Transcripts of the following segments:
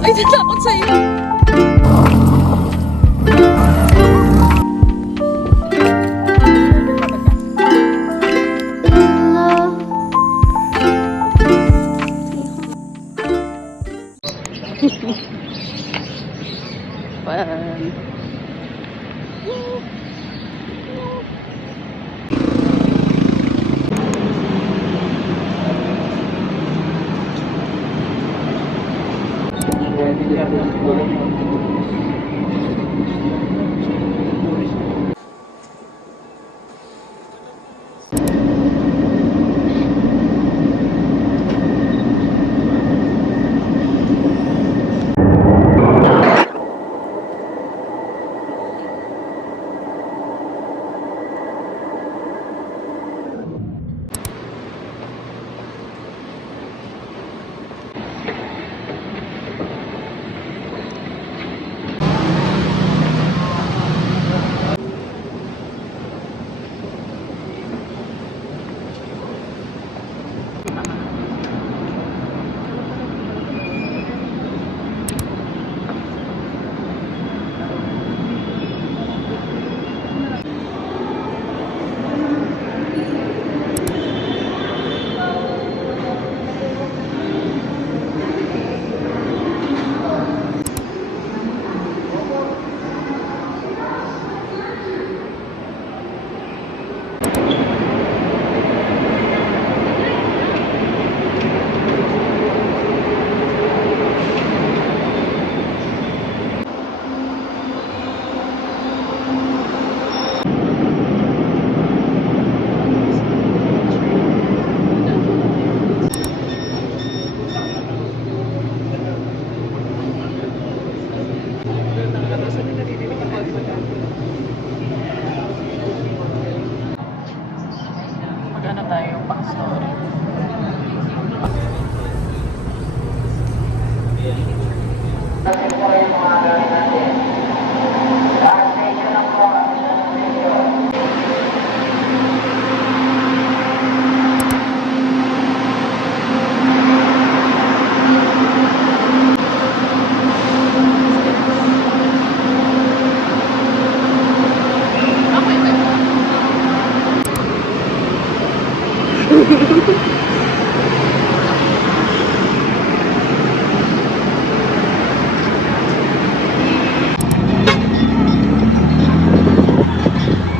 Ay, natakot sa'yo. Fun. Magano tayo pang story.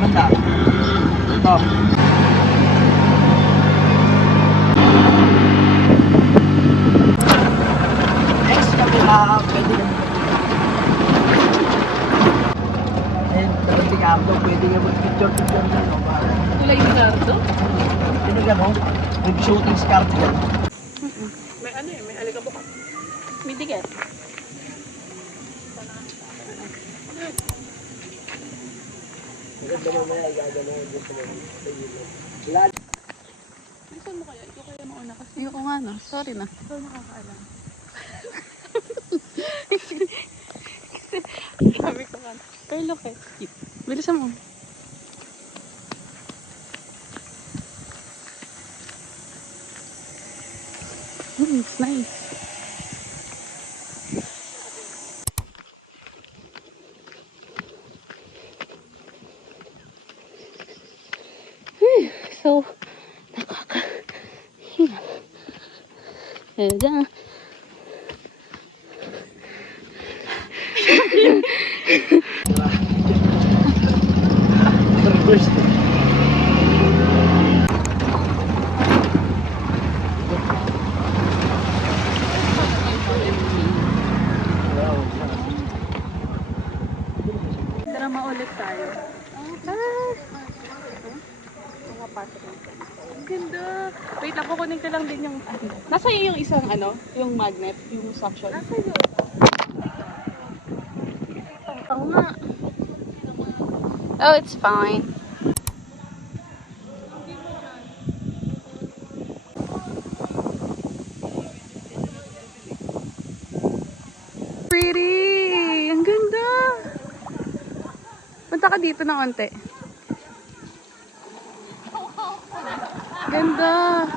Banda. Ito. Next kabila, pwede ka. And kapag si Cardo, pwede ka mag-picture-picture na, no? Kulay ni Nardo? Sino ka, no? Nag-shooting si Cardo yan. May ano eh, may alikabok. May ticket. Maganda mamaya, igagano yung gusto mo. Bilisan mo kaya? Ikaw kaya mauna kasi. Ayoko nga no. Sorry na. Ikaw nakakaalam. Kasi, sabi ko nga. Pero look eh. Bilisan mo. It's nice. So, nakakahinga. Ayan. First. Drama ulit tayo. Ang ganda. Wait lang, kukunin ko lang din yung nasa iyo yung isang ano, yung magnet, yung suction. Nasa iyo. Oo nga. Oh, it's fine. Pretty! Ang ganda! ka dito na onte. Ganda.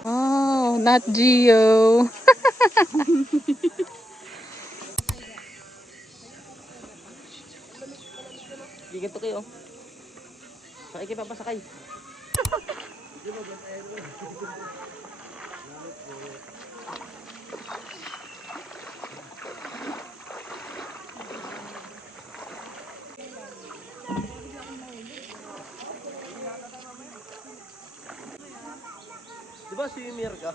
Oh, not Geo. Ganito kayo. Sakay kayo papasakay. Di ba swimmer ka?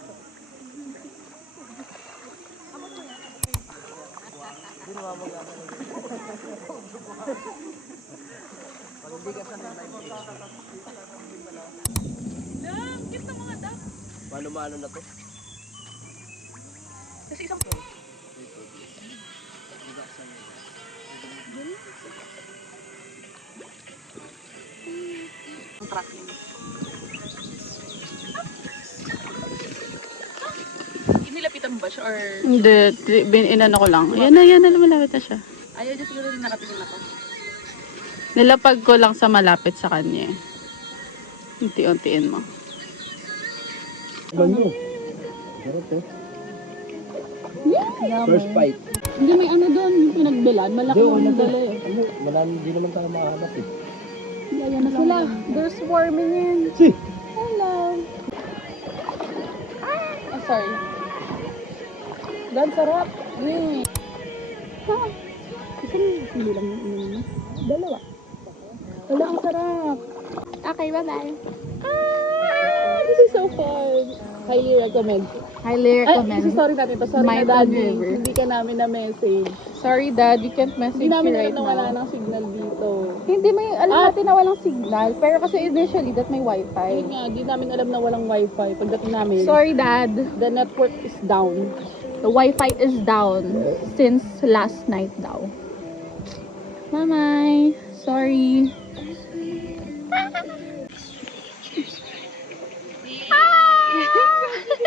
Hindi naman mag-ano lang. Pag hindi ka sanay live Cute ng mga duck. Mano-mano na to. Kasi isang ang tracking. Inilapitan mo ba siya or... Hindi, inano ko lang. Yan na, malapit na siya. Ayaw niya siguro rin nakatingin ako. Nilapag ko lang sa malapit sa kanya. Unti-untiin mo. Banyo. Sarap eh. First bite. Hindi, may ano doon, yung pinagbilan. Malaki yung dala eh. Marami din naman tayo makahanap eh. Ayan na sila. They're swarming in. Si! Hello. Oh, sorry. Dan, sarap. Ha? Hindi lang yung ino. Dalawa. Wala, ang sarap. Okay, bye-bye. This is so fun. Highly recommend. Highly Ay, sorry natin to. Sorry My na daddy. River. Hindi ka namin na-message. Sorry, Dad. You can't message Hindi namin me alam right na wala now. ng signal dito. Hindi, may alam natin na walang signal. Pero kasi initially, that may wifi. Ayun nga, di namin alam na walang wifi. Pagdating namin, Sorry, Dad. the network is down. The wifi is down since last night daw. Mamay. Sorry.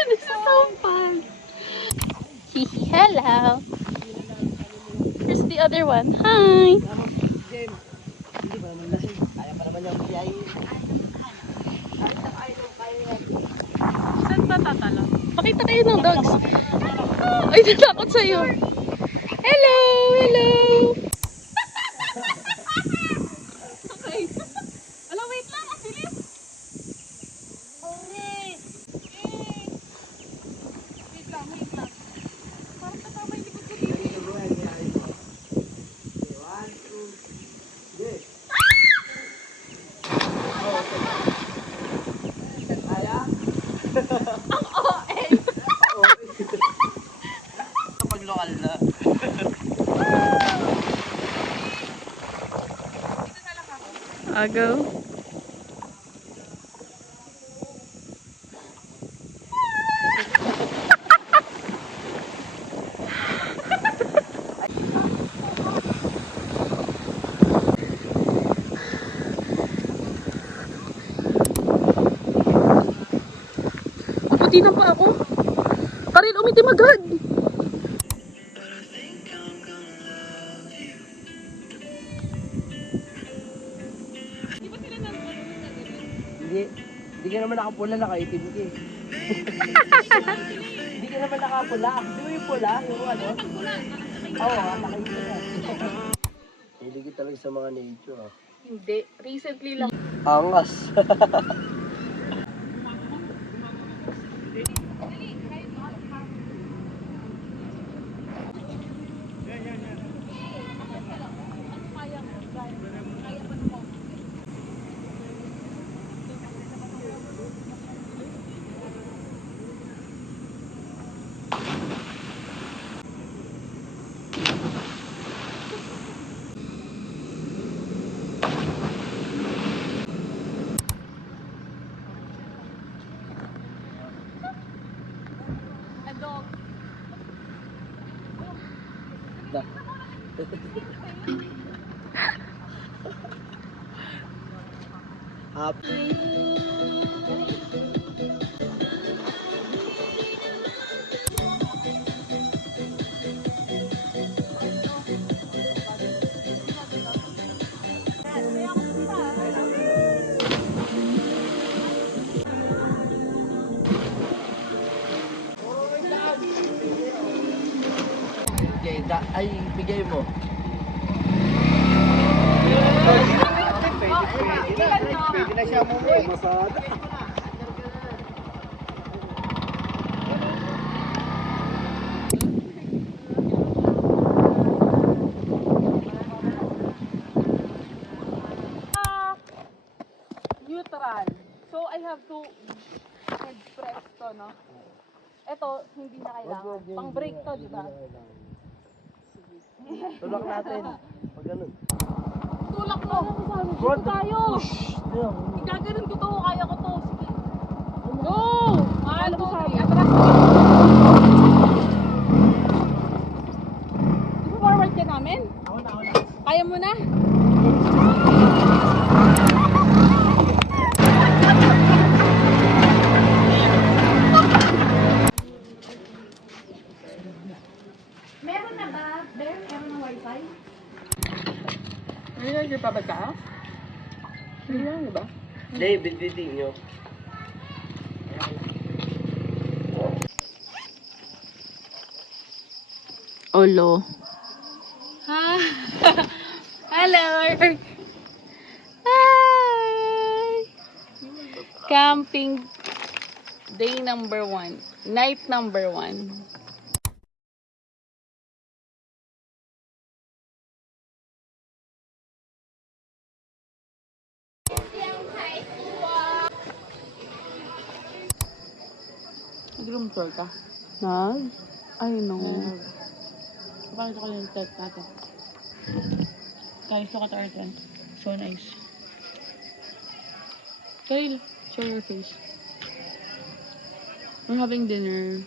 This is so fun. Hello. Here's the other one. Hi. Jem, hindi ba naman lasing? Kaya pa naman yung biyay. Saan ba tatalo? Pakita kayo ng dogs. Ay, natakot sa'yo. Hello! Hello! Okay. Ala, wait lang. Ang bilis. Wait lang, wait lang. Parang kasama yung likod ko dito. Kapag lokal na. Agaw. Puti na pa ako. Karil, umitim agad. Hindi ka naman nakapula, nakaitim ka eh. Hindi ka naman nakapula. Di ba yung pula? Yung ano? Oo, nakaitim ka. Hindi ka talaga sa mga nature ah. Hindi. Recently lang. Angas. Ay, bigay mo. Pwede na siya mo eh. Masada. Neutral. So, I have to head press to, no? Ito, hindi na kailangan. Pang brake to, di ba? Tulak natin. Pag ganun. Tulak mo. Dito tayo. Igaganon ko to. Kaya ko to. Sige. Go! 1, 2, 3. Atras. Ipo-forward ka namin? Kaya mo na? Meron na ba? Meron na wifi? May nag pa ba ka? Hindi lang, di ba? Hindi, binditin nyo. Olo. Ha? Hello! Hi! Camping day number 1. Night number 1. Nag-room tour ka? Nag? Ay, no. Paano ko yung tent natin? Guys, look at our tent. So nice. Kyle, show your face. We're having dinner.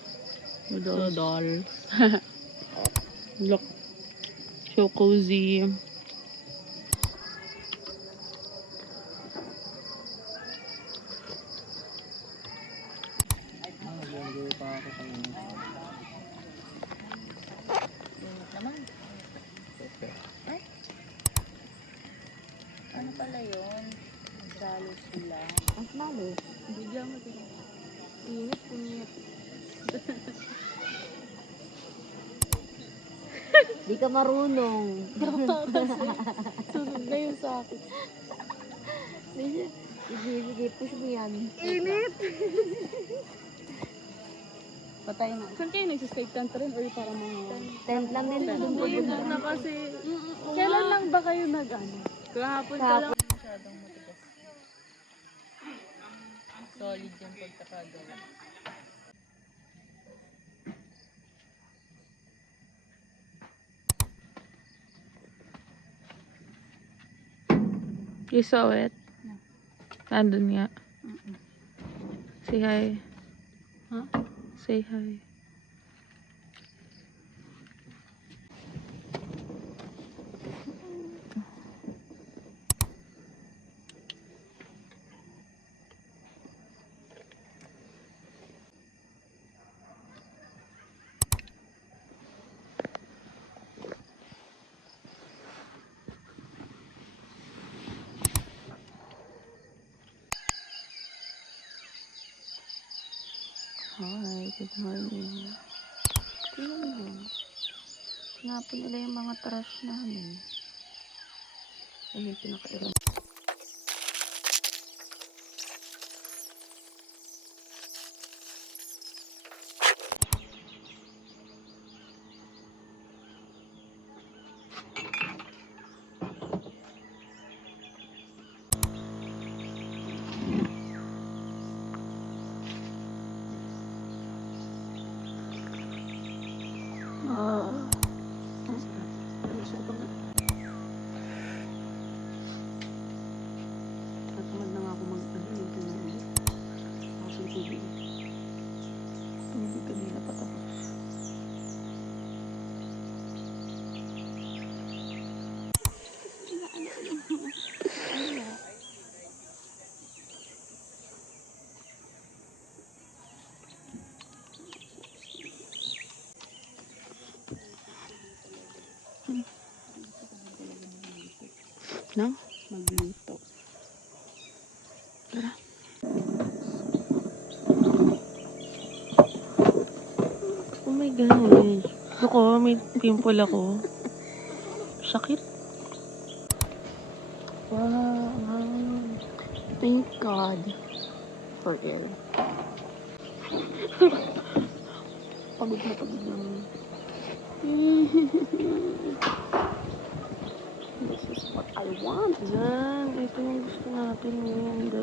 Noodles. Look. So cozy. Ano pala yun? Salo sila. Ang smalo. Bigyan mo din. Init. Di ka marunong. Sunod na yun sa akin. Sige, push mo yan. Init! Patay na. Saan kayo nagsistay tent rin or para mga... Tent lang din. Hindi na kasi... Kailan lang ba kayo nag-ano? Kahapon ka lang. Masyadong matigas. Solid yung pagkakagawa. You saw it? Nandun nga. Say hi. Huh? Say hi. Hi, good morning. Tingnan mo. Tinapon nila yung mga trash namin. Ayun yung pinakairam. Natamad na nga ako mag-ano yung pinamili. Tapos yung tubig. Tubig kanina pa tapos. No? Magluto. Tara. Oh my gosh. Ako, may pimple ako. Sakit. Wow. Thank God for it. Pagod na pagod na. This is what I want. Yan, ito yung gusto natin ngayon.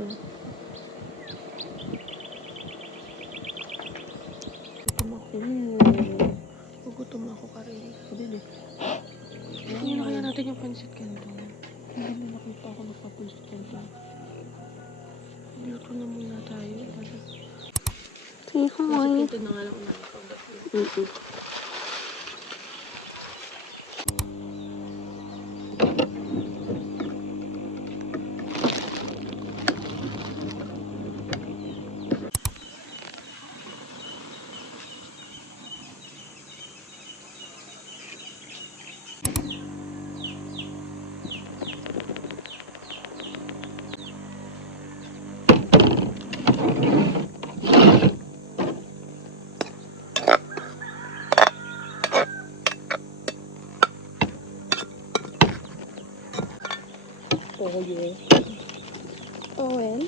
Gutom ako. Gutom ako ka rin. Ako din eh. Tingnan na kaya natin yung pancit canton. Hindi mo nakita ako nagpapunsit yan dyan. Luto na muna tayo. Say hi. Pancit canton na nga lang unahin ko. Oil. Oil.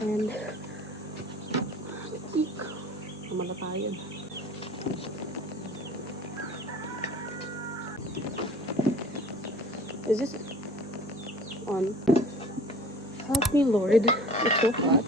And tik. Malatayan. Is this on? Help me, Lord. It's so hot.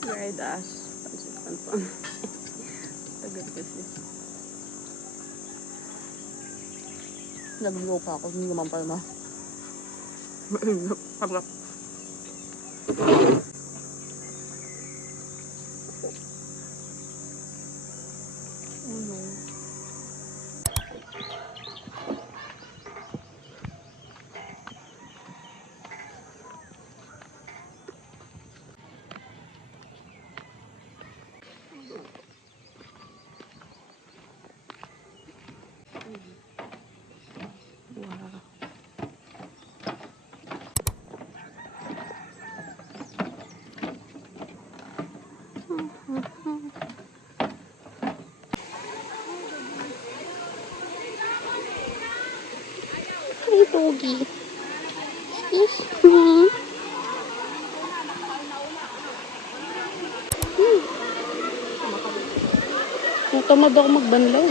Fried ass. Pancit canton. Tagal kasi. Nag-blow pa ako. Hindi naman palma. Pagkak. Oh no. Hi, doggy. Excuse me. Natamad ako magbanlaw.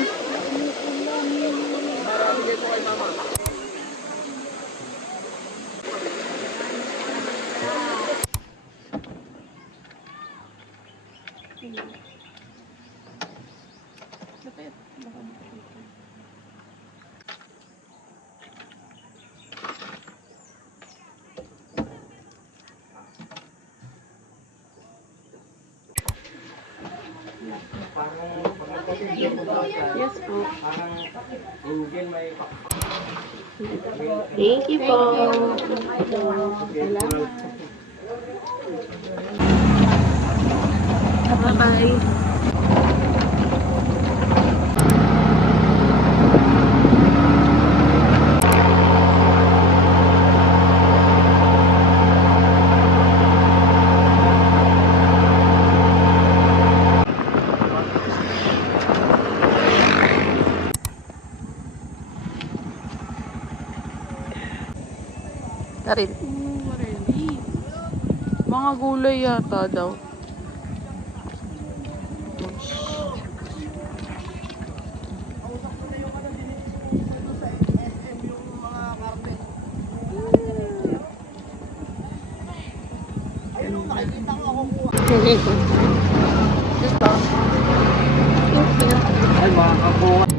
Yes po. Thank you po. Bye-bye. Karin. Mga gulay yata daw. Ay, mga kabunga.